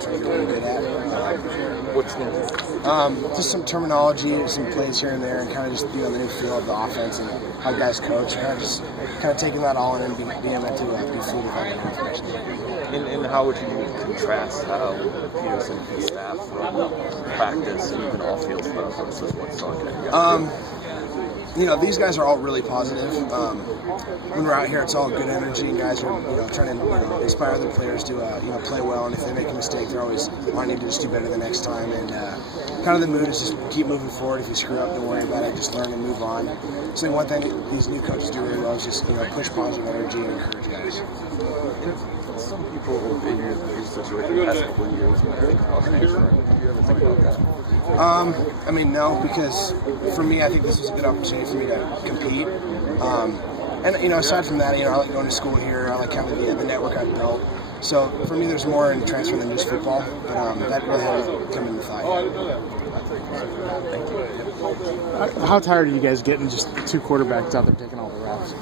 trying to get really good at. What's new? Just some terminology, some plays here and there, and kind of just the new feel of the offense and how guys coach. Kind of taking that all in and being able to be fluid with all the information. And how would you contrast how Peterson and his staff run practice and even off-field stuff versus what's on these guys are all really positive. When we're out here, it's all good energy, and guys are trying to inspire other players to play well. And if they make a mistake, they're always wanting to just do better the next time. And kind of the mood is just keep moving forward. If you screw up, don't worry about it. Just learn and move on. So one thing these new coaches do really well is just push positive energy and encourage guys. Some people in your situation the past couple of years when they call it, do you ever think about that? No, because for me, I think this is a good opportunity for me to compete. And aside from that, I like going to school here. I like kind of the network I've built. So for me, there's more in transfer than just football. But that really hasn't come into play. How tired are you guys getting just two quarterbacks out there taking all the reps?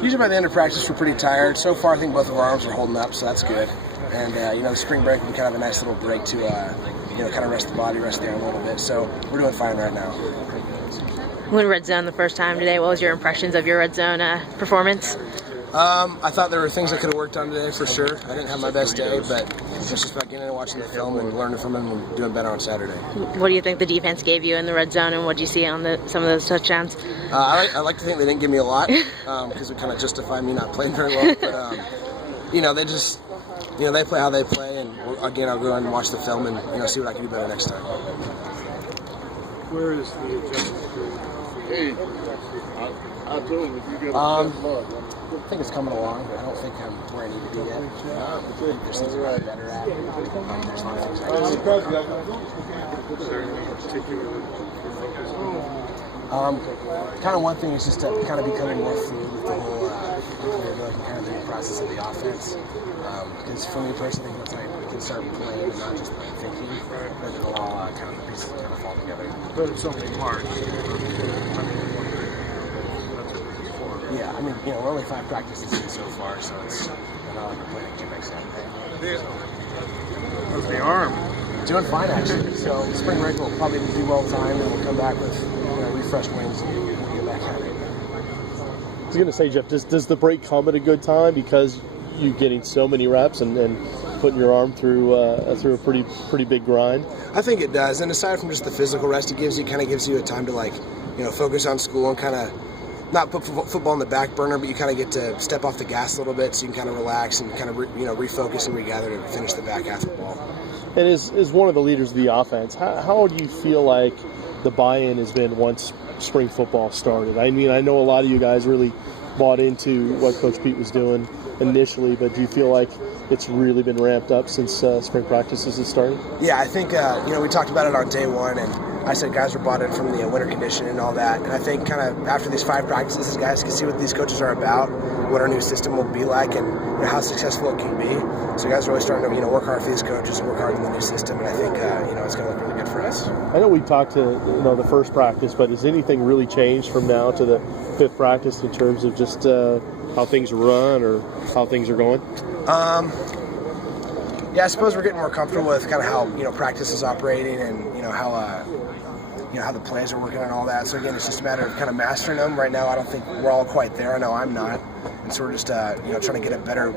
Usually by the end of practice, we're pretty tired. So far, I think both of our arms are holding up, so that's good. And, the spring break will be kind of a nice little break to, kind of rest the body, rest the arm a little bit. So we're doing fine right now. When red zone the first time today, what was your impressions of your red zone performance? I thought there were things I could have worked on today for sure. I didn't have my best day, but it's just about getting in and watching the film and learning from them and doing better on Saturday. What do you think the defense gave you in the red zone, and what do you see on some of those touchdowns? I like to think they didn't give me a lot because it kind of justified me not playing very well. But, they just, they play how they play. And, again, I'll go and watch the film and, see what I can do better next time. Where is the adjustment? Hey, I told him if you get I think it's coming along. I don't think I'm where I need to be yet. I think there's things I'm better at. There's a lot of things I can do. Is there anything particular that you're focused on? Kind of one thing is just to kind of becoming more fluid with the whole kind of the process of the offense. Because for me personally, once I can start playing and not just thinking, then it'll all kind of the pieces kind of fall together. But it's only March. Yeah, we're only 5 practices in so far, so it's not like we're playing too much Saturday. How's the arm? Doing fine, actually. So spring break will probably be well timed, and we'll come back with refreshed wings and we'll get back at it. I was going to say, Jeff, does the break come at a good time because you're getting so many reps and putting your arm through a pretty big grind? I think it does, and aside from just the physical rest it gives you, kind of gives you a time to focus on school and kind of not put football on the back burner, but you kind of get to step off the gas a little bit so you can kind of relax and kind of refocus and regather to finish the back half of the ball. And as one of the leaders of the offense, how do you feel like the buy-in has been once spring football started? I know a lot of you guys really bought into what Coach Pete was doing initially, but do you feel like it's really been ramped up since spring practices has started? Yeah, I think, we talked about it on day one, and I said guys were bought in from the winter condition and all that. And I think kind of after these 5 practices, guys can see what these coaches are about, what our new system will be like, and how successful it can be. So guys are really starting to work hard for these coaches and work hard in the new system. And I think it's going to look really good for us. I know we talked to the first practice, but has anything really changed from now to the 5th practice in terms of just how things run or how things are going? Yeah, I suppose we're getting more comfortable with kind of how practice is operating and how the plays are working and all that. So again, it's just a matter of kind of mastering them. Right now, I don't think we're all quite there. I know I'm not, and so we're just trying to get a better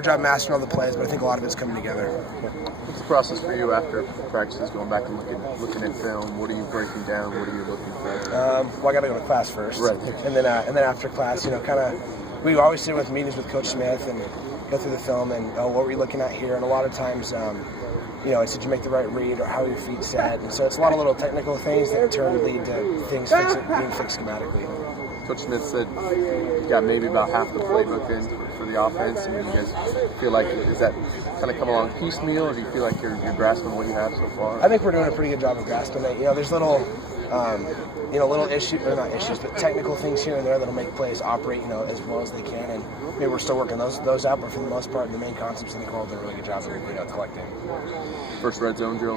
job mastering all the plays. But I think a lot of it's coming together. What's the process for you after practices, going back and looking at film? What are you breaking down? What are you looking for? Well, I got to go to class first, right? And then after class, we always sit with meetings with Coach Smith and go through the film and what were you looking at here? And a lot of times, it's did you make the right read or how are your feet set? And so it's a lot of little technical things that in turn lead to things being fixed schematically. Coach Smith said you got maybe about half the playbook in for the offense. And you guys feel like, is that kind of come along piecemeal, or do you feel like you're grasping what you have so far? I think we're doing a pretty good job of grasping it. There's little issues, or not issues, but technical things here and there that'll make plays operate, as well as they can. And maybe we're still working those out, but for the most part, the main concepts, I think we're all doing a really good job of collecting. First red zone drill.